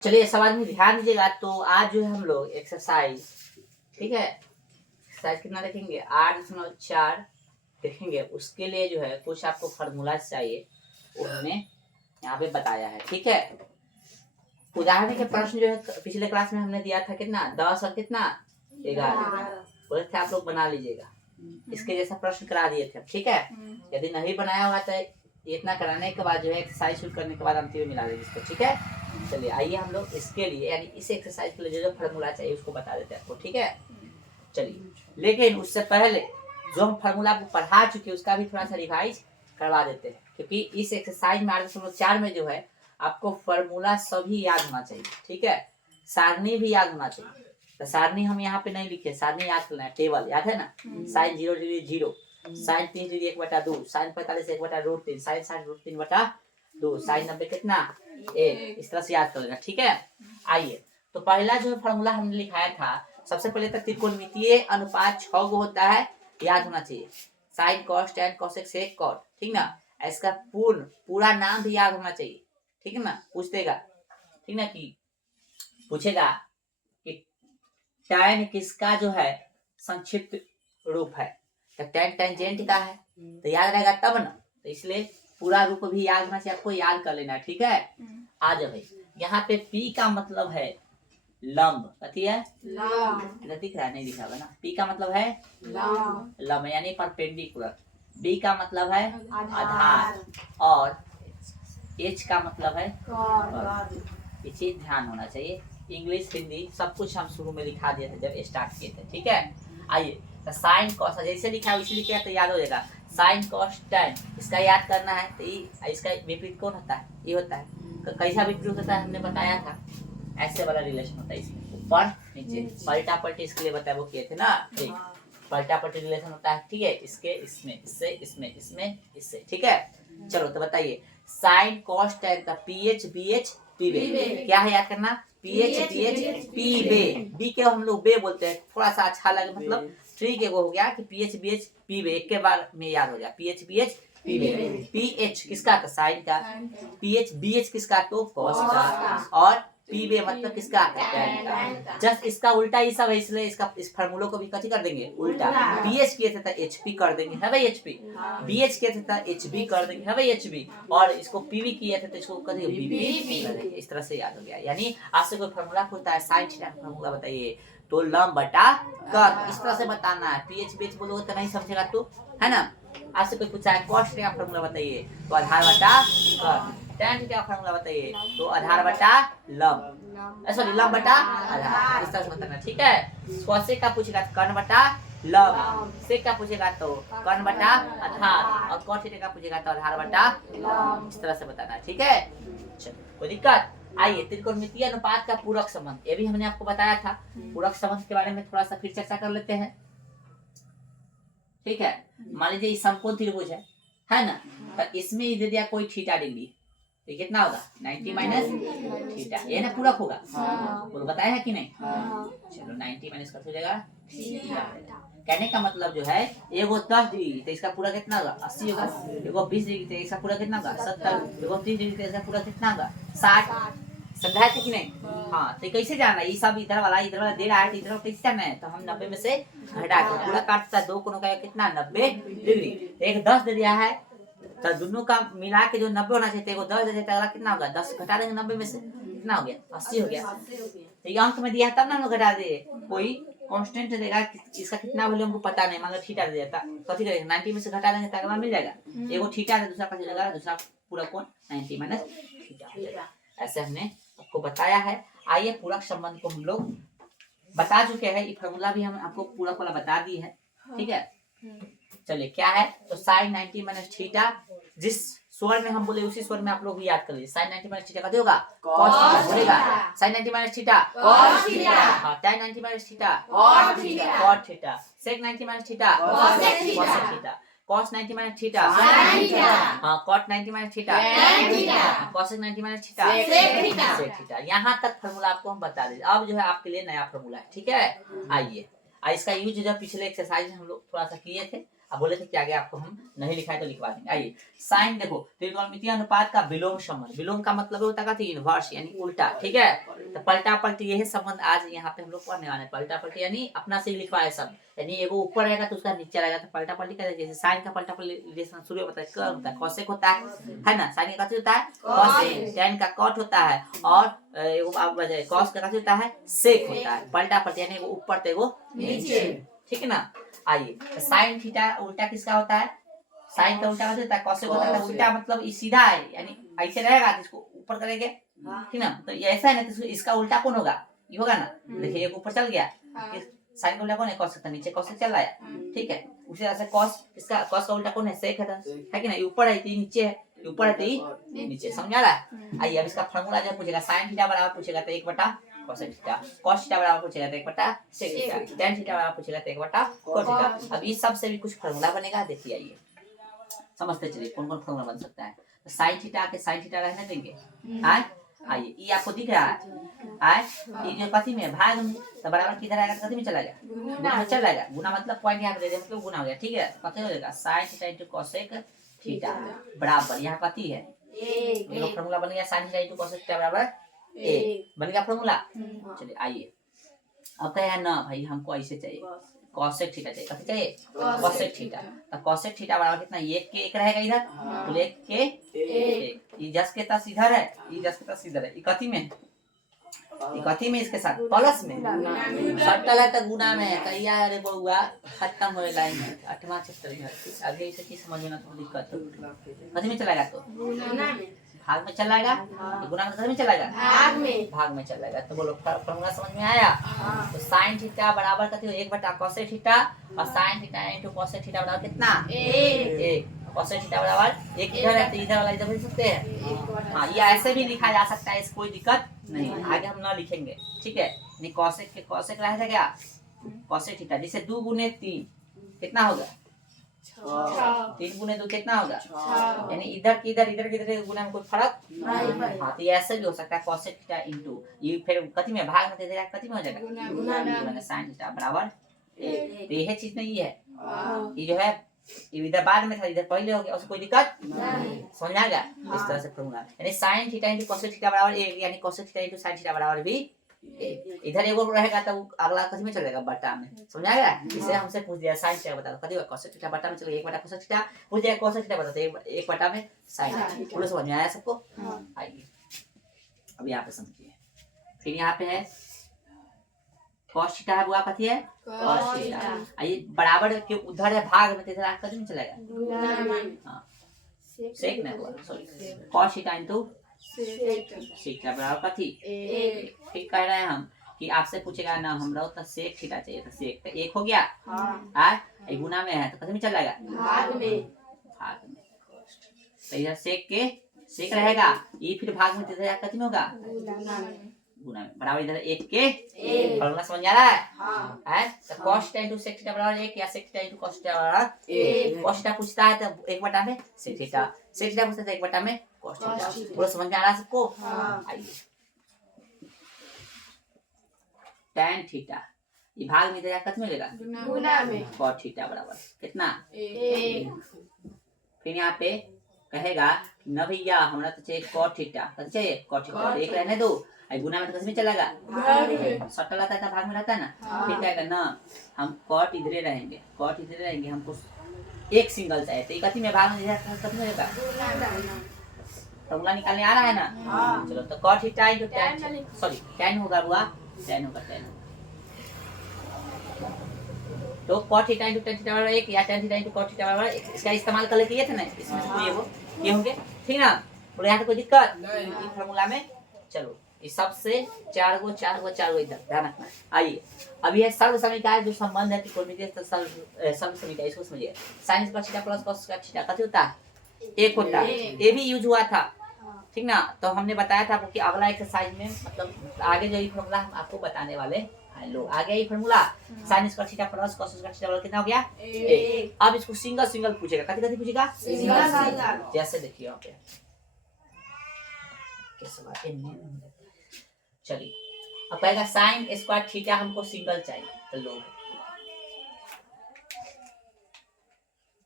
चलिए सवाल में ध्यान दीजिएगा। तो आज जो है हम लोग एक्सरसाइज, ठीक है, एक्सरसाइज कितना देखेंगे 8.4 देखेंगे। उसके लिए जो है कुछ आपको फार्मूला चाहिए, वो हमने यहाँ पे बताया है। ठीक है, उदाहरण के प्रश्न जो है पिछले क्लास में हमने दिया था कितना 10 और कितना 11 बोले थे, आप लोग बना लीजिएगा। इसके जैसा प्रश्न करा दिए थे। ठीक है, यदि नहीं बनाया हुआ तो इतना कराने के बाद जो है एक्सरसाइज शुरू करने के बाद अंतिम में मिला देंगे इसको। ठीक है, चलिए आइए हम लोग इसके लिए यानी इस एक्सरसाइज के लिए जो फार्मूला चाहिए उसको बता देते हैं आपको। ठीक है, चलिए, लेकिन उससे पहले जो हम फार्मूला आपको पढ़ा चुके हैं उसका भी थोड़ा सा रिवाइज करवा देते हैं, क्योंकि इस एक्सरसाइज में 8.4 में जो है आपको फार्मूला सभी याद होना चाहिए। ठीक है, सारणी भी याद होना चाहिए। तो सारणी हम यहाँ पे नहीं लिखे, सारणी याद करना है। टेबल याद है ना, sign 0 degree 0, sign 30 degree 1/2, sign 45 1/√3, sign 60 √3/2, sign 90 कितना 1, इस तरह से याद कर लेना। ठीक है, आइए तो पहला जो फार्मूला हमने लिखाया था, सबसे पहले तक त्रिकोणमितीय अनुपात 6 गो होता है, याद होना चाहिए। साइन कॉस टैन कोसेक सेक कॉट, ठीक ना। इसका पूरा नाम भी याद होना चाहिए। ठीक है ना, पूछ देगा, ठीक ना, कि पूछेगा कि टैन किसका जो है संक्षिप्त रूप है, तो टैन टेंजेंट का है, तो याद रहेगा तब ना। तो इसलिए पूरा रूप भी याद होना चाहिए, आपको याद कर लेना। ठीक है, आ जाओ भाई। यहाँ पे पी का मतलब है लंब, कथी है लंब, दिख रहा है नहीं दिखा ना। पी का मतलब है लंब यानी परपेंडिकुलर। बी का मतलब है आधार, और एच का मतलब है कर्व। ये चीज ध्यान होना चाहिए। इंग्लिश हिंदी सब कुछ हम शुरू में लिखा दिए थे जब स्टार्ट किए थे। ठीक है, आइए तो साइन कॉस जैसे लिखा है वैसे लिखे तो याद हो जाएगा। साइन कॉस टैन इसका याद करना है, तो इसका विपरीत कौन होता है, ये होता है। तो कैसा विपरीत होता है हमने बताया था, ऐसे वाला रिलेशन होता है इसमें, ऊपर नीचे पलटा पलटी इसके लिए बताया वो किए थे ना। ठीक, पलटा पलटी रिलेशन होता है। ठीक है, इसके इसमें, इससे इसमें, इसमें इससे। ठीक है, चलो तो बताइए साइन कॉस टैन का पीएच बीएच पी बे क्या है, याद करना। पीएच बीएच पी बे, बी के हम लोग बे बोलते हैं, थोड़ा सा अच्छा लगे मतलब ठीक है। वो हो गया कि पीएच बीएच पी बे, एक के बार में याद हो गया। पीएच बीएच पी बे, पीएच किसका तो साइन का, पीएच बीएच किसका तो कॉस का, और पी बे मतलब किसका टैन का। जस्ट इसका उल्टा ही सब है, इसलिए इसका इस फार्मूले को भी कथी कर देंगे उल्टा। बीएच किए थे तो एचपी कर देंगे, है भाई एचपी। बीएच किए थे तो एचबी कर देंगे, है भाई एचबी। और इसको पीवी किए थे तो इसको कथी बीबी कर देंगे। इस तरह से याद हो गया। यानी आज से कोई फार्मूला पूछता है साइन थीटा का फार्मूला बताइए, तो लंब बटा कर्व इस तरह से बताना है। पीएच बीएच बोलोगे तो नहीं समझेगा तू, है ना। आज से कोई पूछा है कॉस का फार्मूला बताइए, तो आधार बटा कर्व। टैन थीटा का फार्मूला बताइए, तो आधार बटा लंब, सॉरी लंब बटा आधार, इस तरह से बताना। ठीक है, कोसेक का पूछेगा तो कर्ण बटा लंब, सेक का पूछेगा तो कर्ण बटा आधार, और कॉस थीटा का पूछेगा तो आधार बटा लंब, इस तरह से बताना है। ठीक है, चलो कोई दिक्कत। आइए त्रिकोणमितीय अनुपात का पूरक संबंध, ये भी हमने आपको बताया था। पूरक संबंध के बारे में थोड़ा सा फिर चर्चा कर लेते हैं। ठीक है, मान लीजिए समकोण त्रिभुज है ना, तो इसमें यदि दिया कोई थीटा डिग्री, तो कितना होगा 90 माइनस थीटा, ये ना पूरक होगा। वो बताया है कि नहीं। चलो 90 माइनस कर हो जाएगा थीटा। कहने का मतलब जो है एगो 10 डिग्री तो इसका पूरा कितना होगा 80 होगा, एगो 20 डिग्री तो इसका पूरा कितना होगा 70, एगो 30 डिग्री तो इसका पूरा कितना होगा 60। समझाए थे कि नहीं। हाँ, तो कैसे जाना, ये सब इधर वाला दे रहा है, इधर कैसे जाना है, तो हम 90 में से घटा के पूरा काटता है, दो कोनों का कितना 90 डिग्री। एक 10 दे दिया है तो दोनों का मिला के जो 90 होना चाहिए, एगो 10 दे देता है, कितना होगा 10 घटा देंगे 90 में से, कितना हो गया 80 हो गया। तो ये अंक में दिया तब ना हम लोग घटा दे, कोई कांस्टेंट देगा, इसका कितना वैल्यू हमको पता नहीं, मान लो थीटा दे देता, कथी करेंगे 90 में से घटा देंगे तो अगला मिल जाएगा। एगो थीटा है दूसरा कैसे लगा, दूसरा पूरा कोण 90 माइनस थीटा हो जाएगा। ऐसे हमने आपको बताया है। आइए पूरक संबंध को हम लोग बता चुके हैं, ये फार्मूला भी हम आपको पूरा पूरा बता दी है। ठीक है, चलिए क्या है, तो साइन 90 माइनस थीटा, जिस स्वर में हम बोले उसी स्वर में आप लोग भी याद कर लीजिए। साइन 90 माइनस थीटा का होगा cos थीटा बोलेगा, sign 90 minus theta cos theta, हां tan 90 minus theta cot theta, cot theta, sec 90 minus theta cosec theta, cos 90 minus theta sin theta, हां cot 90 minus theta tan theta, cosec 90 minus theta sec theta. यहां तक formula आपको हम बता दें। अब जो है आपके लिए नया फार्मूला है। ठीक है, आइए इसका यूज जो पिछले एक्सरसाइज में हम लोग थोड़ा सा किए थे, अब बोले थे कि आगे आपको हम नहीं लिखा है तो लिखवा देंगे। आइए साइन देखो, त्रिकोणमितीय अनुपात का विलोम संबंध, विलोम का मतलब होता है इनवर्स यानी उल्टा, ठीक है। तो पलटा पलटी यही संबंध आज यहाँ पे हम लोग पढ़ने वाले हैं। पलटा पलटी यानी अपना से लिखवा है सब, यानी एगो ऊपर रहेगा तो उसका नीचे रहेगा। तो पलटा पलटी का जैसे साइन का पलटा पलटी शुरू होता है क्या होता है, कौशिक होता है ना। साइन का होता है कौशिक, tan का कॉट होता है, और कॉस का होता है सेक होता है। पलटा पलटी यानी एगो ऊपर तो एगो नीचे, ठीक है ना। आइए साइन थीटा उल्टा किसका होता है, साइन का उल्टा होता है कॉसेक होता है। उल्टा मतलब ये सीधा है, यानी ऐसे रहेगा तो इसको ऊपर करेंगे, ठीक ना। तो ये ऐसा है ना, तो इसका उल्टा कौन होगा, ये होगा ना। देखिए एक ऊपर चल गया, साइन का उल्टा कौन है, कॉसेक, नीचे कॉसेक चल रहा है, ठीक है। उसी तरह से कॉस, इसका कॉस का उल्टा कौन है, सेक है कि ना। ये ऊपर है तो नीचे है, ऊपर है तो नीचे, समझ आ रहा है। आइए अब इसका फार्मूला जब पूछेगा साइन थीटा बराबर पूछेगा तो 1/cos थीटा, cos थीटा बराबर पूछेगा तो 1/sec थीटा, tan थीटा बराबर पूछेगा तो 1/cos थीटा। अब इस सब से भी कुछ फार्मूला बनेगा, देखिए आइए समझते चलिए कौन कौन फार्मूला बन सकता है। तो साइन थीटा के साइन थीटा रहने देंगे, आइए ये आपको दिख रहा है, ये जो कथी में भाग में, तो बराबर किधर आएगा, कथी में चला जाएगा, गुना में चला जाएगा। गुना मतलब पॉइंट यहाँ पे दे दे, मतलब गुना हो गया, ठीक है। कथी हो जाएगा, sine theta into cosec theta बराबर यहाँ कथी है, ये फार्मूला बन गया, sine theta into cosec theta बराबर ए, बन गया फार्मूला। चलिए आइए अब कहे ना भाई हमको ऐसे चाहिए, cosec थीटा चाहिए, कथी चाहिए, cosec थीटा। तो cosec थीटा बराबर कितना, 1 के 1 रहेगा इधर, तो 1 के 1, ये जस के तस इधर है, ये जस के तस इधर है, ये कथी में, ये कथी में इसके साथ प्लस में, सटल है तो गुना में है। कहिया अरे बउआ खत्म हो लाइन में 8वां चैप्टर में, आगे इसे की समझ में ना तो दिक्कत हो। कथी में चलाएगा, तो भाग में चलाएगा, गुना में में चलाएगा, भाग में चलाएगा। तो बोलो फॉर्मूला समझ में आया। तो साइन थीटा बराबर कथी हो, 1/cosec थीटा, और sine theta into cosec theta बराबर कितना, 1। cosec थीटा बराबर 1 इधर है तो इधर वाला इधर लिख सकते हैं। हाँ ये ऐसे भी लिखा जा सकता है, इस कोई दिक्कत नहीं, आगे हम ना लिखेंगे, ठीक है। नहीं cosec के cosec रहेगा क्या, cosec थीटा, जैसे 2 गुने 3 कितना होगा, 3 गुने 2 कितना होगा, यानी इधर की इधर, इधर की इधर गुना में कोई फर्क नहीं। हाँ तो ऐसे भी हो सकता है cosec थीटा इनटू ये, फिर कथी में भाग में दे देगा, कथी में हो जाएगा गुना में sin थीटा बराबर ए। तो यह चीज नहीं है, ये जो है ये इधर बाद में था, इधर पहले हो गया, उससे कोई दिक्कत नहीं, समझ आ गया। इस तरह से फार्मूला, यानी sin theta into cosec theta बराबर 1, यानी cosec theta into sin theta बराबर भी 1। इधर एगो रहेगा तो अगला कथी में चलेगा, बटा में, समझ आ गया। इसे हमसे पूछ दिया sin थीटा बता दो, कथी होगा cosec थीटा बटा में चलेगा, 1/cosec थीटा पूछ दिया, cosec थीटा बता दो 1 बटा में sin। पूरा समझ में आया सबको। आइए अब यहाँ पे समझिए, फिर यहाँ पे है cos थीटा है, बुआ कथी है cos थीटा। आइए बराबर के उधर है भाग में, इधर कथी में चलेगा, हां सेक ना हुआ, sorry cos theta into sec theta बराबर कथी 1। फिर कह रहे हैं हम कि आपसे पूछेगा ना हम लोग तो सेक थीटा चाहिए, तो सेक तो 1 हो गया, हां ये गुना में है तो कथी में चलेगा, भाग में, भाग में। तो इधर सेक के सेक रहेगा, ये फिर भाग में इधर कथी में होगा, गुना में, बराबर इधर 1 के 1। फार्मूला समझ आ रहा है, तो cos theta into sec theta बराबर 1 या sec theta into cos theta बराबर 1। cos थीटा पूछता है तो 1 बटा में sec थीटा, sec थीटा पूछता है तो 1 बटा में cos थीटा। पूरा समझ में आ रहा है सबको। आइए tan थीटा, ये भाग में इधर कितना मिलेगा, गुना में, cos थीटा बराबर कितना 1। फिर यहाँ पे कहेगा न भैया हमरा तो चाहिए cot थीटा, कथी चाहिए cot थीटा, 1 रहने दो, गुना में तो किसमें चलेगा, सटल रहता है भाग में रहता है ना। फिर कहेगा ना हम cot इधरे रहेंगे, cot इधरे रहेंगे, हमको एक सिंगल चाहिए, तो कथी में भाग में कथी में रहेगा, फॉर्मूला निकालने आ रहा है ना। चलो तो cot theta into tan, sorry tan होगा बुआ, tan होगा, tan। तो cot theta into tan theta बराबर 1 या tan theta into cot theta बराबर 1, इसका इस्तेमाल कर लेते थे ना, इसमें से कोई ये होंगे, ठीक ना। बोले यहाँ तो कोई दिक्कत नहीं फार्मूला में। चलो इस सब से 4 गो इधर ध्यान रखना। आइए अब ये सर्व समीकरण जो संबंध है त्रिकोणमितीय सर्व समीकरण, इसको समझिए। sin square theta plus cos square theta कथी होता है, 1 होता है। ये भी यूज हुआ था, ठीक ना। तो हमने बताया था आपको कि अगला एक्सरसाइज में मतलब आगे जो ये फार्मूला हम आपको बताने वाले लो, आ गया ये formula, sin square theta plus cos square theta कितना हो गया 1। अब इसको सिंगल सिंगल पूछेगा, कथी कथी पूछेगा सिंगल सिंगल। जैसे देखिए यहाँ पे चलिए अब कहेगा sin स्क्वायर थीटा हमको सिंगल चाहिए, तो लो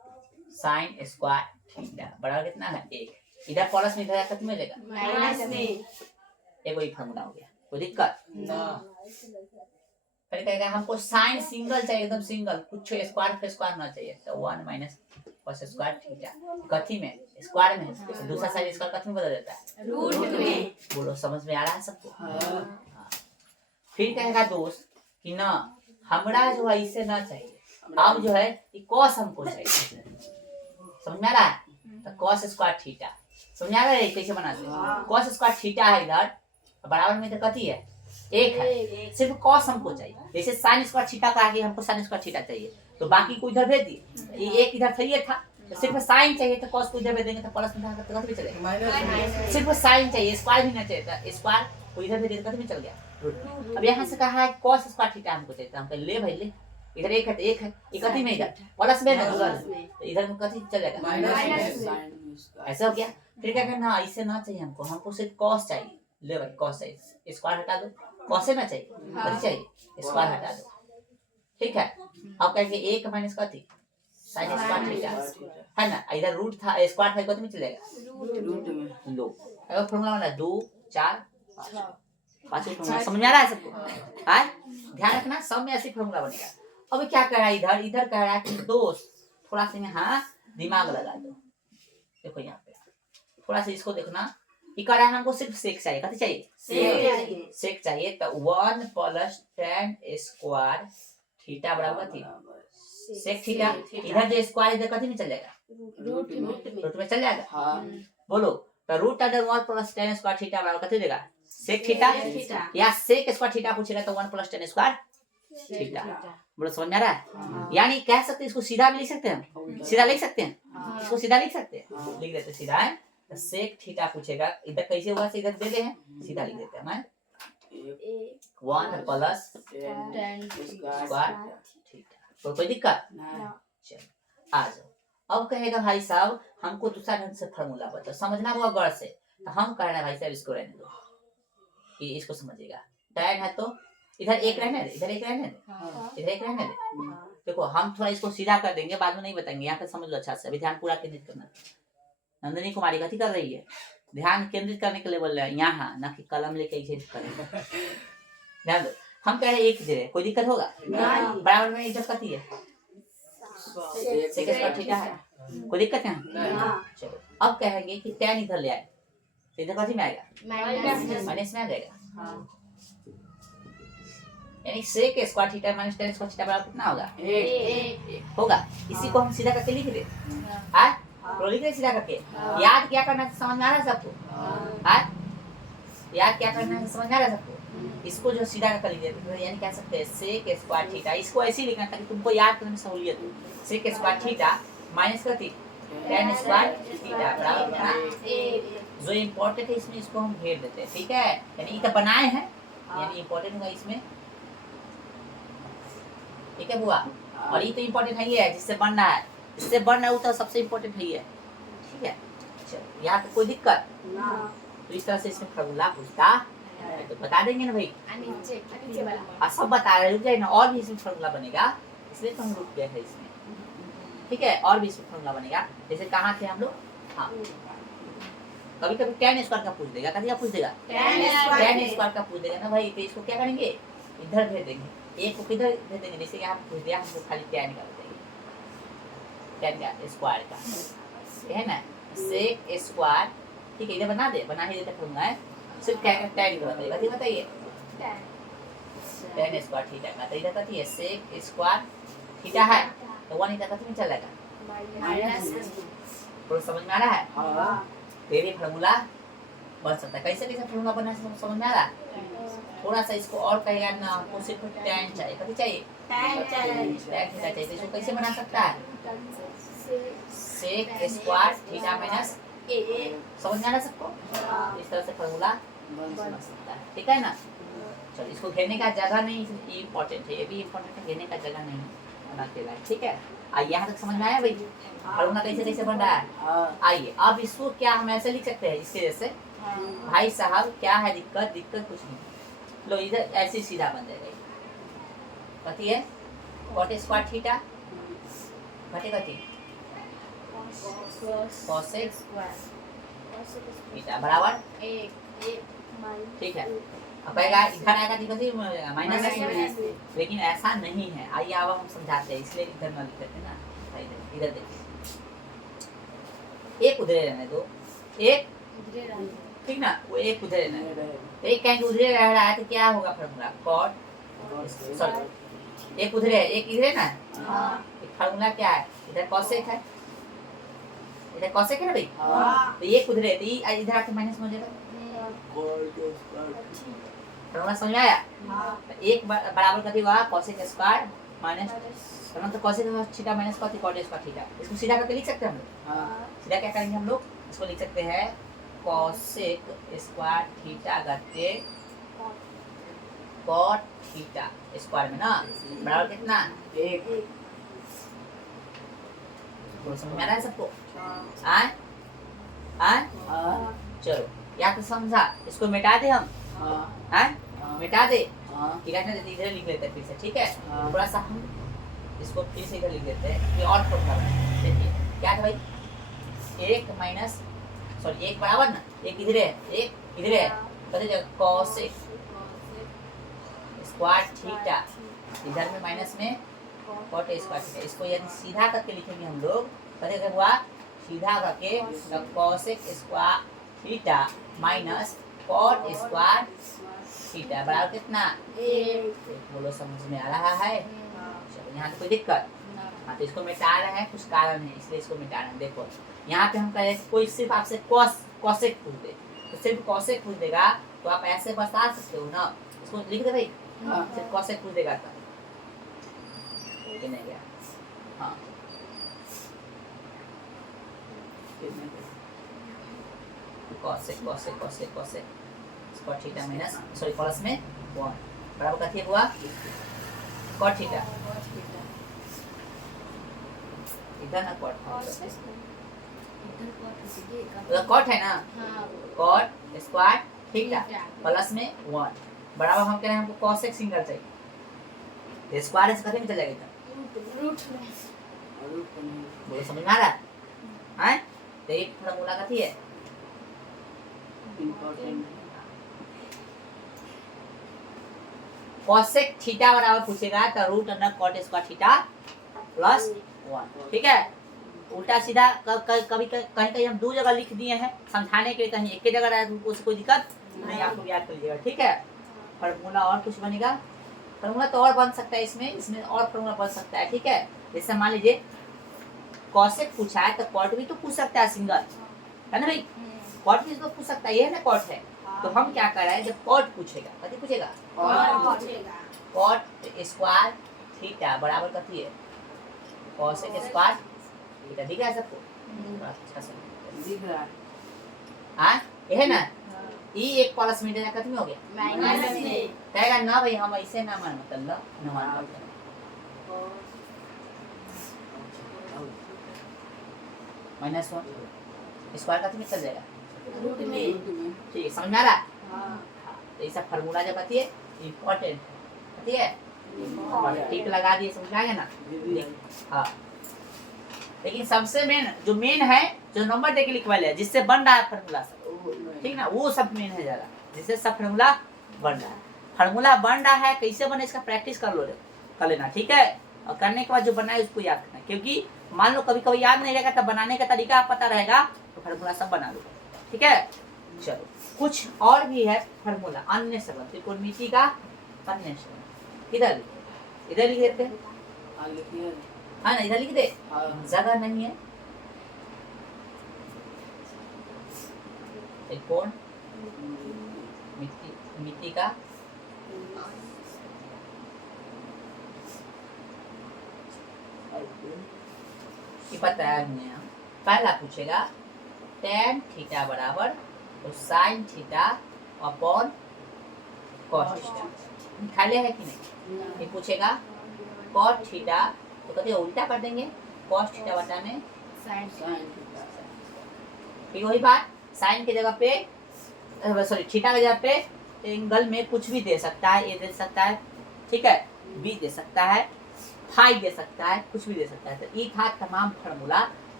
साइन स्क्वायर थीटा बराबर कितना है 1। इधर प्लस में इधर कितना मिलेगा माइनस में। एक वही फॉर्मूला हो गया, कोई दिक्कत फिर कहेगा हमको साइन सिंगल चाहिए, एकदम सिंगल, कुछ स्क्वायर ना चाहिए, तो 1 माइनस cos स्क्वायर थीटा कथी में स्क्वायर में, तो दूसरा साइड स्क्वायर कथी में बदल जाता है रूट में। बोलो समझ में आ रहा है सबको? हाँ। फिर कहेगा दोस्त कि ना हमरा जो है इससे ना चाहिए, अब जो है ये cos हमको चाहिए, समझ में आ रहा है? तो cos स्क्वायर थीटा समझ आ रहा है कैसे बनाते हैं? cos स्क्वायर थीटा है इधर बराबर में, तो कथी है 1 है, सिर्फ cos हमको चाहिए। जैसे sin स्क्वायर थीटा का आगे हमको sin स्क्वायर थीटा चाहिए, तो बाकी को इधर भेज दिए, ये एक इधर चाहिए था, तो सिर्फ sin चाहिए तो cos को इधर भेज देंगे, तो प्लस में था तो कथी में चलेगा माइनस। सिर्फ sin चाहिए, स्क्वायर भी ना चाहिए, तो स्क्वायर को इधर भेज देंगे, कथी में चल गया रूट। अब यहाँ से कहा है cos स्क्वायर थीटा हमको चाहिए, हम ले भाई ले, इधर 1 है तो 1 है, ये कथी में इधर प्लस में ना, तो इधर में कथी चल जाएगा माइनस। ऐसा हो गया। फिर क्या करना, इससे ना चाहिए हमको सिर्फ cos चाहिए, ले भाई cos चाहिए, स्क्वायर हटा दो, cos से ना चाहिए, कथी चाहिए स्क्वायर हटा दो, ठीक है। अब कहेंगे 1 माइनस कथी sin स्क्वायर थीटा है ना, इधर रूट था स्क्वायर था, कथी में चलेगा रूट में। लो अगर फार्मूला बना 2 4 5 फार्मूला समझ में आ रहा है सबको? हां ध्यान रखना, सब में ऐसे फार्मूला बनेगा। अब क्या कह रहा है इधर कह रहा है कि दोस्त थोड़ा सा यहाँ दिमाग लगा दो, देखो यहाँ पे थोड़ा सा इसको देखना, ये कह रहा है हमको सिर्फ सेक चाहिए, कथी चाहिए सेक चाहिए, तो 1 प्लस tan स्क्वायर थीटा बराबर थी सेक थीटा, इधर जो स्क्वायर इधर कथी में चल जाएगा रूट में चल जाएगा। बोलो तो root under 1 plus tan square theta बराबर कथी देगा सेक थीटा, या सेक स्क्वायर थीटा पूछेगा तो 1 प्लस tan स्क्वायर थीटा। बोलो समझ में आ रहा है? यानी कह सकते हैं इसको सीधा भी लिख सकते हैं, सीधा लिख सकते हैं, इसको सीधा लिख सकते हैं, लिख देते सीधा है। तो सेक थीटा पूछेगा, इधर कैसे हुआ से इधर दे दे हैं, सीधा लिख देते हैं मैं 1 प्लस tan स्क्वायर थीटा, तो कोई दिक्कत चलो आ जाओ। अब कहेगा भाई साहब हमको दूसरा ढंग से फार्मूला बताओ, समझना होगा गौर से, तो हम कह रहे हैं भाई साहब इसको रहने दो, कि इसको समझिएगा। tan है तो इधर 1 रहने दे, इधर 1 रहने दे, इधर 1 रहने दे। देखो हम थोड़ा इसको सीधा कर देंगे, बाद में नहीं बताएंगे, यहाँ पे समझ लो अच्छा से, अभी ध्यान पूरा केंद्रित करना। नंदिनी कुमारी कथी कर रही है, ध्यान केंद्रित करने के लिए बोल रहे हैं यहाँ, ना कि कलम लेके इसे करें। ध्यान दो, हम कह रहे हैं 1 दे, कोई दिक्कत होगा बराबर में, इधर कथी है सेक स्क्वायर थीटा है, कोई दिक्कत है? चलो अब कहेंगे कि tan इधर ले आए, तो इधर कथी में आएगा माइनस में आ जाएगा, यानी sec square theta minus tan square theta बराबर कितना होगा 1 होगा। इसी को हम सीधा करके लिख दे, हां तो लिख दे सीधा करके। याद क्या करना है समझ में आ रहा है सबको? हां याद क्या करना है समझ में आ रहा है सबको? इसको जो सीधा करके लिख देते हैं, यानी कह सकते हैं सेक स्क्वायर थीटा, इसको ऐसे ही लिखना ताकि तुमको याद करने में सहूलियत हो। सेक स्क्वायर थीटा माइनस कथी tan स्क्वायर थीटा बराबर कितना 1। जो इंपॉर्टेंट है इसमें इसको हम घेर देते हैं, ठीक है, यानी ये तो बनाए हैं, यानी इंपॉर्टेंट होगा इसमें, ठीक है बुआ। और ये तो इम्पोर्टेंट है ही है, जिससे बन रहा है, इससे बन रहा है वो तो सबसे इम्पोर्टेंट है ही है, ठीक है। चलो यहाँ पे कोई दिक्कत तो इस तरह से इसमें फार्मूला पूछता है तो बता देंगे ना भाई, सब बता रहे रुक जाए ना, और भी इसमें फार्मूला बनेगा, इसलिए तो हम रुक गए हैं इसमें, ठीक है। और भी इसमें फार्मूला बनेगा, जैसे कहाँ थे हम लोग, हाँ कभी कभी tan स्क्वायर का पूछ देगा, कभी क्या पूछ देगा tan स्क्वायर का पूछ देगा ना भाई, तो इसको क्या करेंगे इधर भेज देंगे, एक को किधर दे देंगे, जैसे यहाँ पूछ दिया हमको खाली tan का बताइए, tan का स्क्वायर का है ना सेक स्क्वायर, ठीक है इधर बना दे, बना ही देते फॉर्मूला है, सिर्फ क्या tan का बताइए, कथी बताइए tan स्क्वायर थीटा का, तो इधर कथी है सेक स्क्वायर थीटा है, तो 1 इधर कथी में चल जाएगा माइनस। तो समझ में आ रहा है? हां तेरे फार्मूला बन सकता है, कैसे कैसे फार्मूला बना है समझ में आ रहा है? थोड़ा सा इसको और कहेगा ना, हमको सिर्फ tan चाहिए, कथी चाहिए tan चाहिए, तो इसको कैसे बना सकता है सेक स्क्वायर थीटा माइनस 1, समझ में आ रहा सबको? इस तरह से फार्मूला बन सकता है, ठीक है ना। चलो इसको घेरने का जगह नहीं, ये इंपॉर्टेंट है, ये भी इंपॉर्टेंट है, घेरने का जगह नहीं बना के लाए, ठीक है। आइए यहाँ तक समझ में आया भाई फार्मूला कैसे कैसे बन रहा है? आइए अब इसको क्या हम ऐसे लिख सकते हैं, इसके जैसे भाई साहब क्या है दिक्कत कुछ नहीं, लो इधर ऐसे सीधा बन जाएगा, कथी है cot स्क्वायर थीटा घटे कथी कोसेक थीटा बराबर ठीक है। अब आएगा इधर आएगा तो माइनस, लेकिन ऐसा नहीं है। आइए अब हम समझाते हैं, इसलिए इधर ना लिख देते ना। इधर देखिए, एक उधरे रहने दो, एक ठीक ना, वो एक उधरे रहने दो। एक कहीं उधरे रह रहा है तो क्या होगा फार्मूला? कॉट सॉरी एक उधरे है, एक इधरे ना। एक फार्मूला क्या है? इधर कोसेक है, इधर कोसेक है ना भाई। तो ये उधरे तो इधर आके माइनस में हो जाएगा। फार्मूला समझ में आया? तो एक बराबर कथी हुआ? कोसेक स्क्वायर माइनस तो cosec theta minus cot square theta. इसको सीधा करके लिख सकते हैं हम लोग। सीधा क्या करेंगे हम लोग? इसको लिख सकते हैं कोसेक स्क्वायर थीटा करके कॉट थीटा स्क्वायर में ना बराबर कितना? एक। तो समझ में आ रहा है सबको? चलो या तो समझा, इसको मिटा दे हम। मिटा दे, इधर लिख लेते हैं फिर से, ठीक है। थोड़ा सा हम इसको फिर से इधर लिख देते हैं, ये और फॉर्मूला है। देखिए क्या था भाई? एक माइनस सॉरी एक बराबर ना, एक इधर है, एक इधर है, तो कोसेक स्क्वायर थीटा, इधर में माइनस में कॉट स्क्वायर थीटा। इसको यदि सीधा करके लिखेंगे हम लोग, पता क्या हुआ? सीधा करके cosec square theta minus cot square theta बराबर कितना? बोलो समझ में आ रहा है? चलो यहाँ कोई दिक्कत? हाँ तो इसको मिटा रहे हैं, कुछ कारण है इसलिए इसको मिटा रहे हैं। देखो यहाँ पे हम कहें कोई सिर्फ आपसे कोसेक पूछ दे तो सिर्फ कोसेक पूछ देगा तो आप ऐसे बता सकते हो ना, इसको लिख दे भाई। सिर्फ कोसेक पूछ देगा तो नहीं गया। हाँ cosec cosec cosec cosec cot theta minus sorry plus में 1 बराबर कथी हुआ? Cot theta. इधर ना कॉट कॉट है ना, कॉट स्क्वायर थीटा प्लस में 1 बराबर हम कह रहे हैं हमको कोसेक सिंगल चाहिए। स्क्वायर से कथी में चल जाएगा? रूट में। बोलो समझ में आ रहा है? तो एक फार्मूला कथी है? कोसेक थीटा बराबर पूछेगा तो root under cot square theta plus 1, ठीक है। उल्टा सीधा कभी कहीं हम दो जगह लिख दिए हैं समझाने के लिए, कहीं एक ही जगह रहा उससे कोई दिक्कत नहीं, आपको याद कर लीजिएगा, ठीक है। फार्मूला और कुछ बनेगा? फार्मूला तो और बन सकता है, इसमें और फार्मूला बन सकता है, ठीक है। जैसे मान लीजिए कोसेक पूछा है तो कॉट भी तो पूछ सकता है सिंगल, है ना भाई? कॉट भी तो पूछ सकता है, ये है ना कॉट है। तो हम क्या कर रहे हैं, जब कॉट पूछेगा कथी पूछेगा? कॉट स्क्वायर थीटा बराबर कथी है? Cosec square theta. दिख रहा है सबको? अच्छा से दिख रहा है। ये है ना, ई एक प्लस में कथी में हो गया? माइनस में। कहेगा ना भाई हम ऐसे ना मान मतलब ना मान -1 स्क्वायर कथी में चल जाएगा? रूट में। ठीक है, समझ में आ रहा है? तो ये सब फार्मूला जब आती है इम्पोर्टेंट आती है, टिक लगा दिए, समझ आएगा ना? हाँ लेकिन सबसे मेन है जो नंबर दे के लिखवा लिया, जिससे बन रहा है फार्मूला सब, ठीक ना, वो सब मेन है ज्यादा, जिससे सब फार्मूला बन रहा है। फार्मूला बन रहा है कैसे बने इसका प्रैक्टिस कर लेना, ठीक है। और करने के बाद जो बना है उसको याद करना, क्योंकि मान लो कभी कभी याद नहीं रहेगा तब बनाने का तरीका पता रहेगा तो फार्मूला सब बना लो, ठीक है। चलो कुछ और भी है फार्मूला, अन्य सबक त्रिकोणमिति का अन्य सबक। इधर लिख देते हैं, हाँ ना, इधर लिख दे, जगह नहीं है। त्रिकोण मिति का बताया हमने। पहला पूछेगा tan थीटा बराबर तो sin theta upon cos theta, निकाल लिया है कि नहीं? ये पूछेगा cos थीटा तो कहते उल्टा कर देंगे, cos थीटा बटा में sin थीटा। ठीक वही बात, sin की जगह पे सॉरी थीटा की जगह पे एंगल में कुछ भी दे सकता है, ए दे सकता है, ठीक है, बी दे सकता है, फाई दे सकता है, कुछ भी दे सकता है। तो ये था तमाम फार्मूला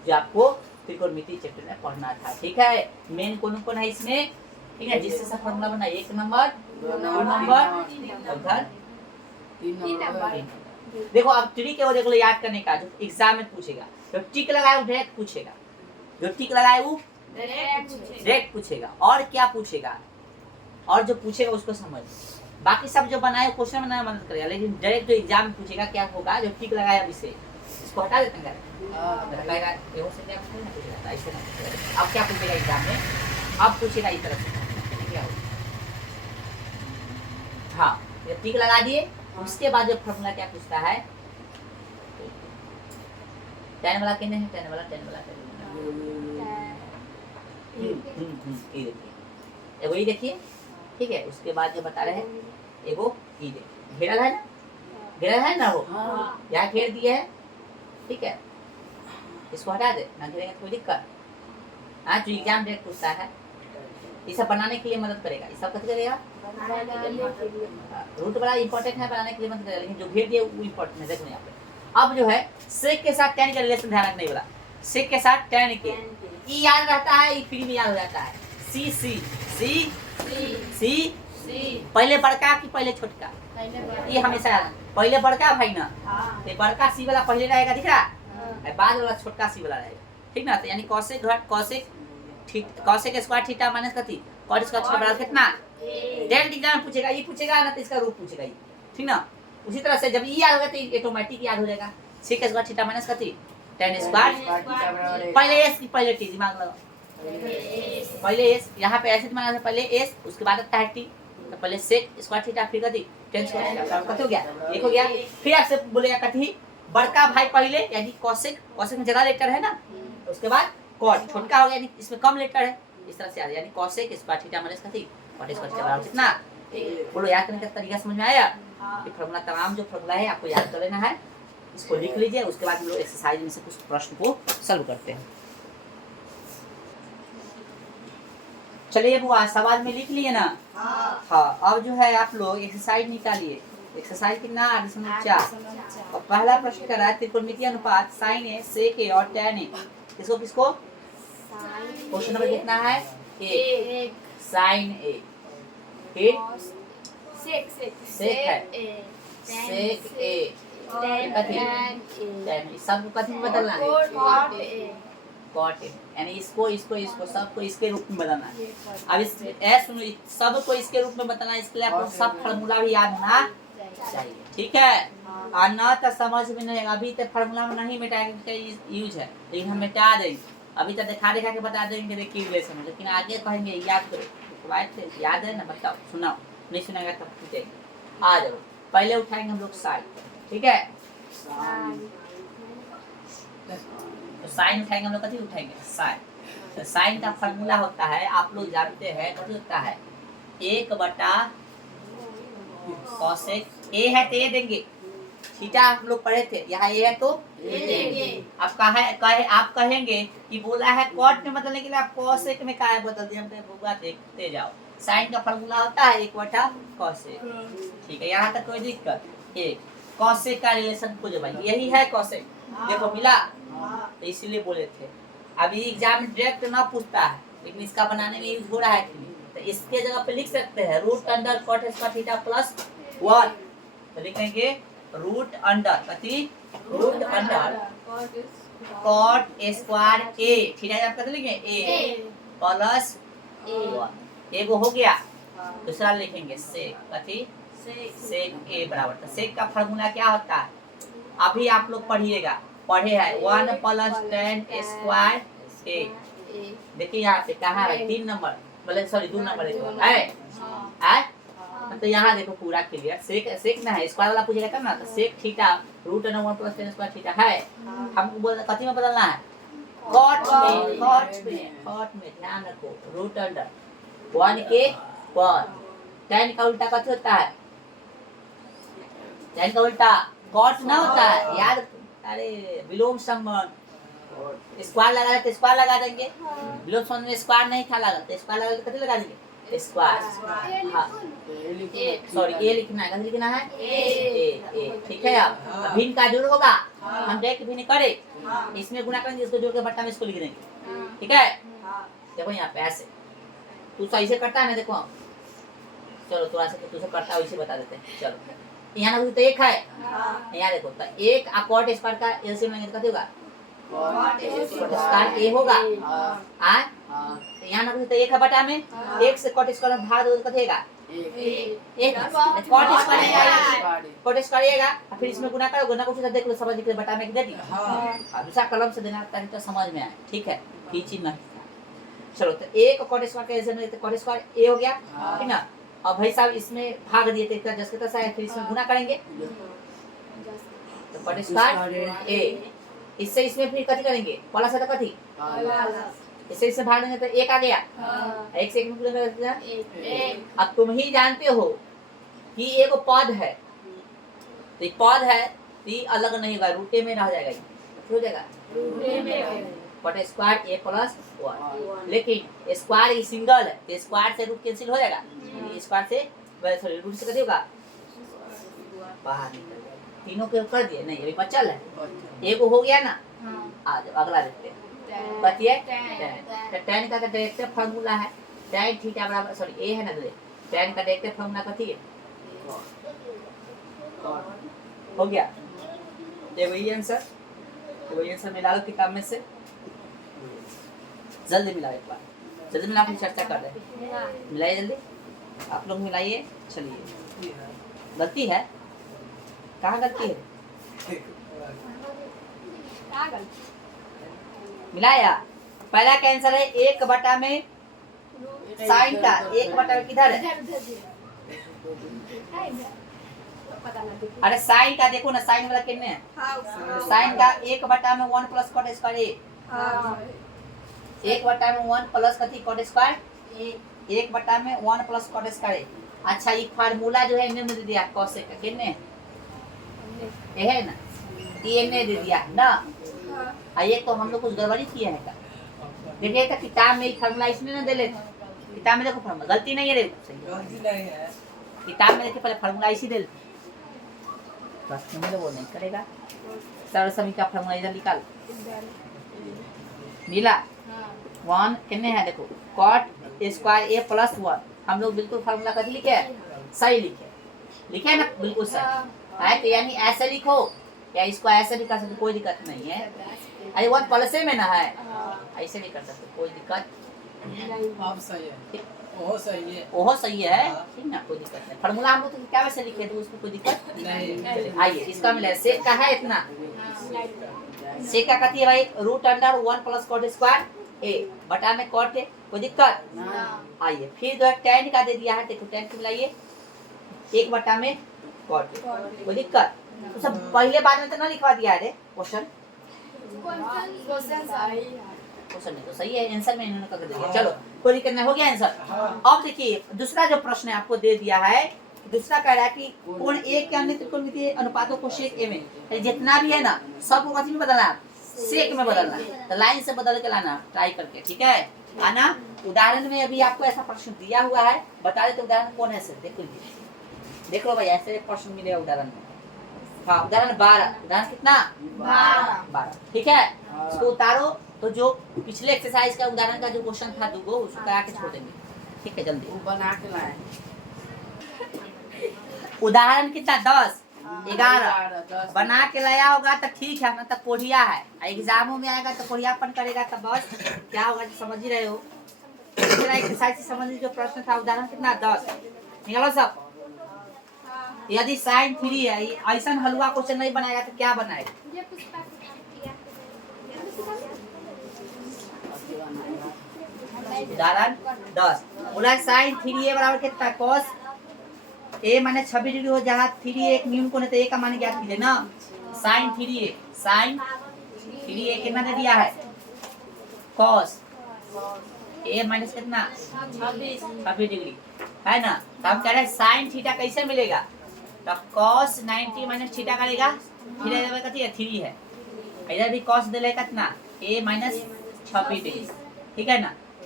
जो आपको त्रिकोणमिति चैप्टर में पढ़ना था। ठीक है, मेन कौन कौन है इसमें, ठीक है, जिससे सब फॉर्मूला बना 1 नंबर 2 नंबर 3 नंबर। देखो अब ट्रिक है वो देख लो याद करने का, जो एग्जाम में पूछेगा, जो टिक लगाए वो डायरेक्ट पूछेगा, जो टिक लगाए वो डायरेक्ट पूछेगा, और क्या पूछेगा, और जो पूछेगा उसको समझ, बाकी सब जो बनाए क्वेश्चन बनाने में मदद करेगा, लेकिन डायरेक्ट जो एग्जाम में पूछेगा क्या होगा, जो टिक लगाया अभी से इसको हटा देते हैं, लगाएगा ये से क्या पूछेगा, ऐसे ना। अब क्या पूछेगा एग्जाम में, अब पूछेगा इस तरफ से क्या होगा, हाँ ये टिक लगा दिए, उसके बाद जो फॉर्मूला क्या पूछता है, टेन वाला कितने है, टेन वाला ये देखिए, एगो ये देखिए, ठीक है, उसके बाद जो बता रहे हैं एगो ये देखिए, घेरा है ना वो, यहाँ घेर दिया है, ठीक है, इसको हटा दे ना, घेरेगा कोई दिक्कत, हाँ जो एग्जाम डेट पूछता है ये सब बनाने के लिए मदद करेगा, ये सब कैसे करेगा, रूट बड़ा इंपॉर्टेंट है, बनाने के लिए मदद करेगा, लेकिन जो घेर दिया वो इंपॉर्टेंट है, देखो यहाँ पे। अब जो है सेक के साथ tan का रिलेशन ध्यान रखने वाला, सेक के साथ tan के ई याद रहता है, ई फ्री में याद हो जाता है, सी सी सी सी पहले बड़का कि पहले छोटका, ये हमेशा याद, पहले बड़का भाई ना, तो बड़का सी वाला पहले रहेगा, दिख रहा है, बाद वाला छोटका सी वाला रहेगा, ठीक ना, तो यानी कॉसेक घट कॉसेक स्क्वायर थीटा माइनस कथी कॉट स्क्वायर थीटा बराबर कितना, डायरेक्ट एग्जाम में पूछेगा, ये पूछेगा ना तो इसका रूप पूछेगा ये, ठीक ना। उसी तरह से जब ये याद होगा तो ऑटोमेटिक याद हो जाएगा, सेक स्क्वायर थीटा माइनस कथी tan स्क्वायर, पहले एस की पहले टी, दिमाग लगाओ, पहले एस, यहाँ पे ऐसे दिमाग, पहले एस उसके बाद आता है टी, तो पहले सेक स्क्वायर थीटा फिर कथी tan स्क्वायर थीटा कथी हो गया, एक हो गया, फिर आपसे बोलेगा कथी बड़का भाई पहले, यानी कॉसेक में ज्यादा लेटर है ना, उसके बाद कॉट छोटका हो गया, यानी इसमें कम लेटर है, इस तरह से याद, यानी कॉसेक स्क्वायर थीटा माइनस कथी कॉट स्क्वायर थीटा बराबर कितना, बोलो याद करने का तरीका समझ में आया, ये फॉर्मूला तमाम जो फॉर्मूला है आपको याद कर लेना है, इसको लिख लीजिए, उसके बाद हम लोग एक्सरसाइज में से कुछ प्रश्न को सॉल्व करते हैं। चलिए बुआ सवाल में लिख लिए ना, हाँ अब जो है आप लोग एक्सरसाइज निकालिए, एक्सरसाइज कितना 8.4, और पहला प्रश्न कर रहा है त्रिकोणमितीय अनुपात sin a sec a और tan a, किसको किसको, क्वेश्चन नंबर कितना है, एक sin a, फिर सेक है, सेक a, सब कथी में बदलना है, कॉट, यानी इसको सबको इसके रूप में बदलना है। अब इस सुनो, सबको इसके रूप में बदलना है, इसके लिए आपको सब फार्मूला भी याद होना चाहिए, ठीक है, और न तो समझ में नहीं, अभी तक फार्मूला में नहीं मिटाएंगे यूज है, लेकिन हम मिटा देंगे, अभी तक दिखा के बता देंगे देखिए रिलेशन में, लेकिन आगे कहेंगे याद करो, याद है ना, बताओ, सुनाओ, नहीं सुनाएगा तब पूछेंगे, आ जाओ, पहले उठाएंगे हम लोग साइन, ठीक है, तो साइन उठाएंगे हम लोग, कथी उठाएंगे साइन, तो साइन का फार्मूला होता है, आप लोग जानते हैं कथी होता है, 1/, कॉसेक ए है तो ए देंगे, थीटा हम लोग पढ़े थे, यहाँ ए है तो ए देंगे, आप कहेंगे कि बोला है कॉट में बदलने के लिए, आप कॉसेक में काहे बदल दिए, हम तो देखते जाओ, साइन का फार्मूला होता है 1/, कॉसेक, ठीक है, यहाँ तक कोई दिक्कत, एक कॉसेक का रिलेशन खोजो भाई, यही है कॉसेक, देखो मिला, तो इसीलिए बोले थे, अभी एग्जाम में डायरेक्ट ना पूछता है, लेकिन इसका बनाने में यूज हो रहा है, तो इसके जगह पे लिख सकते हैं root under cot square theta plus 1, तो लिखेंगे रूट अंडर कथी, रूट अंडर कॉट स्क्वायर ए, थीटा आप कैसे लिखेंगे ए प्लस 1, एगो हो गया, दूसरा लिखेंगे सेक कथी, सेक ए बराबर, तो सेक का फार्मूला क्या होता है, अभी आप लोग पढ़े हैं 1 + tan स्क्वायर ए, देखिए यहाँ पे कहाँ है 3 नंबर, बोले सॉरी 2 नंबर है, तो यहाँ देखो पूरा क्लियर, सेक ना है, स्क्वायर वाला पूछेगा तब ना, तो sec theta root under 1 + tan square theta है, हमको बोलना कथी में बदलना है, कॉट में ध्यान रखो, रूट अंडर 1 के पर, tan का उल्टा कथी होता है, tan का उल्टा कॉट ना होता है, याद, अरे विलोम संबंध, स्क्वायर लगा देंगे, विलोम संबंध में स्क्वायर नहीं था लगा, तो स्क्वायर लगा कथी लगा देंगे स्क्वायर। हाँ सॉरी ए लिखना है, कहाँ लिखना है ए। ठीक है, अब भिन्न का जोड़ होगा, हम देख भिन्न करे इसमें गुना करेंगे, इसको जोड़ के बट्टा में इसको लिख देंगे। ठीक है, देखो यहाँ पे ऐसे तू सही से करता है ना, देखो चलो थोड़ा सा तुझे करता है वैसे बता देते हैं। चलो यहाँ ना तो एक है, यहाँ देखो तो एक कॉट स्क्वायर का एलसीएम लेंगे तो कितना होगा, स्क्वायर ए होगा। तो यहाँ ना तो एक है बटा में, एक से कॉट स्क्वायर में भाग दो तो कितना होगा एक। कॉट स्क्वायर आएगा, फिर इसमें गुना करो, गुना को देख लो समझ के बटा में दे दी। दूसरा कलम से देना ताकि तो समझ में आए। ठीक है, खींची नहीं। चलो तो एक कॉट स्क्वायर का एलसीएम लेते, कॉट स्क्वायर ए हो गया, ठीक ना। अब भाई साहब इसमें भाग दिए थे इतना, जैसे तैसा है, फिर इसमें गुना करेंगे तो कॉट स्क्वायर ए, इससे इसमें फिर कथी करेंगे प्लस है तो कथी, इससे इससे भाग देंगे तो एक आ गया, एक से एक में गुना कर देना। अब तुम ही जानते हो कि एक पद है, तो एक पद है तो ये अलग नहीं होगा, रूटे में रह जाएगा, ये हो जाएगा कॉट स्क्वायर ए प्लस 1। लेकिन स्क्वायर ही सिंगल है तो स्क्वायर से रूट कैंसिल हो जाएगा, स्क्वायर से सॉरी रूट से कथी होगा बाहर निकल जाएगा। तीनों के कर दिए नहीं, अभी बचल है एक हो गया ना। आ जाओ अगला देखते हैं, बचिए tan का डायरेक्ट फार्मूला है tan थीटा बराबर सॉरी ए है ना, tan का डायरेक्ट फार्मूला कथी है हो गया। ये वही आंसर, वही आंसर मिला लो किताब में से, जल्दी मिलाओ एक बार, जल्दी मिला फिर चर्चा कर रहे हैं। मिलाइए जल्दी, आप लोग मिलाइए। चलिए गलती है, कहाँ गलती है, मिलाया। पहला का आंसर है एक बटा में साइन का, एक बटा में किधर है, अरे साइन का देखो ना, साइन वाला कितने है, साइन का एक बटा में 1 प्लस कॉट स्क्वायर ए, एक बटा में 1 प्लस कथी कॉट स्क्वायर, एक बटा में 1 प्लस कॉट स्क्वायर। अच्छा ये फार्मूला जो है इन्हें दे दिया कोसेक का, कितने ये है ना, ये ने दे दिया ना। ये तो हम लोग कुछ गड़बड़ी किया है का, देखिए तो किताब में फार्मूला इसने ना दे ले, किताब में देखो फार्मूला गलती नहीं है रे, गलती नहीं है, किताब में देखिए पहले फार्मूला इसी दे, प्रश्न में वो नहीं करेगा। सरल समीकरण का फार्मूला इधर निकाल, नीला 1 कितने है देखो कॉट स्क्वायर ए प्लस 1, हम लोग बिल्कुल फार्मूला कथी लिखे है सही लिखे है ना, बिल्कुल सही है। तो यानी ऐसे लिखो या इसको ऐसे भी कर सकते, कोई दिक्कत नहीं है। अरे 1 प्लस में ना है, ऐसे भी कर सकते, कोई दिक्कत आप सही है, ओहो सही है, ओहो सही है, ठीक ना, कोई दिक्कत नहीं। फार्मूला हम लोग तो क्या वैसे लिखे तो उसमें कोई दिक्कत नहीं। आइए इसका मिला सेक का है इतना, सेक का कथी है भाई root under 1 plus cot square ए बटा में कॉट है, कोई दिक्कत। आइए फिर जो है tan का दे दिया है, देखो tan को मिलाइए एक बटा में कॉट, कोई दिक्कत। तो सब पहले बाद में तो ना लिखवा दिया है क्वेश्चन, क्वेश्चन नहीं तो सही है, आंसर में इन्होंने कर दिया। चलो कोई दिक्कत नहीं, हो गया आंसर। अब देखिए दूसरा जो प्रश्न है आपको दे दिया है, दूसरा कह रहा है कि कोण ए के अन्य त्रिकोणमितीय अनुपातों को सेक ए में, जितना भी है ना सबको कथी में बदलना है, सेक में बदलना है, तो लाइन से बदल के लाना ट्राई करके, ठीक है आना। उदाहरण में अभी आपको ऐसा प्रश्न दिया हुआ है, बता देते उदाहरण कौन है सर, देख लीजिए, देख लो भाई ऐसे प्रश्न मिलेगा उदाहरण में। हाँ उदाहरण 12, उदाहरण कितना 12, ठीक है। इसको उतारो तो जो पिछले एक्सरसाइज का उदाहरण का जो क्वेश्चन था दूगो उसको करा के छोड़ देंगे, ठीक है जल्दी बना के लाए। उदाहरण कितना 10 11 बना के लाया होगा तो ठीक है, ना तो कोढ़िया है, एग्जामों में आएगा तो कोढ़ियापन करेगा तो बस क्या होगा समझ ही रहे हो। एक्सरसाइज से संबंधित जो प्रश्न था उदाहरण कितना 10 निकालो सब। यदि साइन 3 है, ऐसा हलवा क्वेश्चन नहीं बनाएगा तो क्या बनाएगा, उदाहरण 10 बोला साइन 3a बराबर कितना cos a माने 26 डिग्री हो, जहाँ 3a एक न्यून कोण है तो a का मान ज्ञात कीजिए ना। साइन 3a कितना दे दिया है cos a माइनस कितना 26 डिग्री है ना। तो हम कह रहे हैं साइन थीटा कैसे मिलेगा, तो cos 90 माइनस थीटा करेगा, थीटा कथी है 3 है, इधर भी cos दे कितना a माइनस 26 डिग्री, ठीक है ना।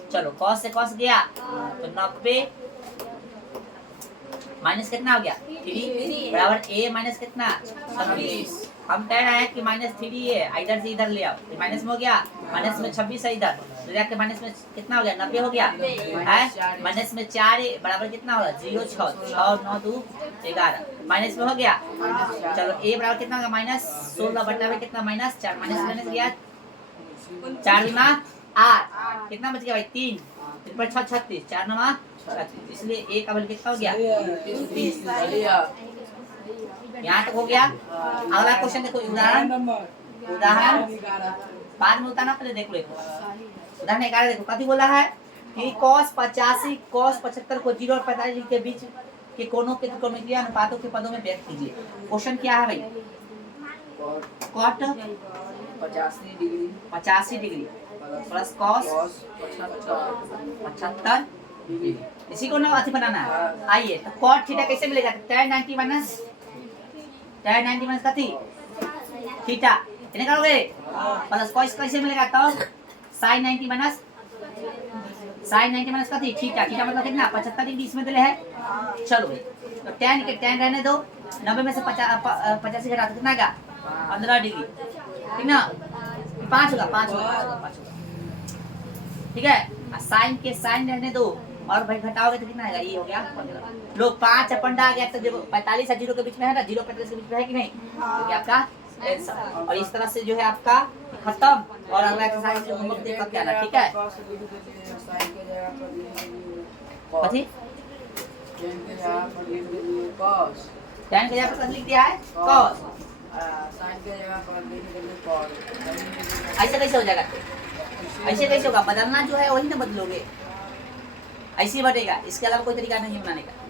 चलो कॉस से कॉस गया तो 90 माइनस कितना हो गया 3 बराबर a माइनस कितना 26। हम कह रहे हैं कि -3 है, इधर से इधर ले आओ, माइनस में हो गया, माइनस में 26 है इधर तो जाके माइनस में कितना हो गया 90 हो गया है, माइनस में 4 है बराबर कितना होगा 0 6 6 9 2 11 माइनस में हो गया। चलो a बराबर कितना होगा -16 बटा में कितना -4 माइनस गया 4 गुना 8 कितना बच गया भाई 3 3 पर 6 36 4 9 36 इसलिए a का वैल्यू कितना हो गया 30। यहाँ तक हो गया। अगला क्वेश्चन देखो उदाहरण बाद में उतारना पहले देख लो उदाहरण 11 देखो कथी बोला है कि cos 85 cos 75 को 0 और 45 के बीच के कोणों के त्रिकोणमितीय अनुपातों के पदों में व्यक्त कीजिए। क्वेश्चन क्या है भाई cot 85 डिग्री प्लस cos 75 इसी को ना अथी बनाना है। आइए तो cot थीटा कैसे मिलेगा tan 90 माइनस कथी थीटा इन्हें करोगे प्लस cos कैसे मिलेगा तो sin 90 माइनस कथी थीटा मतलब कितना 75 डिग्री इसमें दिले है। चलो भाई तो tan रहने दो 90 में से 85 घटा कितना आएगा 15 डिग्री ठीक ना 5 होगा ठीक है। साइन के साइन रहने दो और भाई घटाओगे तो कितना आएगा ये हो गया 15 लोग 5 अपन आ गया तो देखो 45 और 0 के बीच में है ना 0 45 के बीच में है कि नहीं तो क्या आपका आंसर। और इस तरह से जो है आपका खत्म और अगला एक्सरसाइज जो होमवर्क देख करके आना ठीक है। कथी tan के जगह पर लिख दिया है cos साइन के जगह पर लिख देंगे cos ऐसे कैसे हो जाएगा ऐसे कैसे होगा बदलना जो है वही ना बदलोगे ऐसे ही बढ़ेगा इसके अलावा कोई तरीका नहीं बनाने का।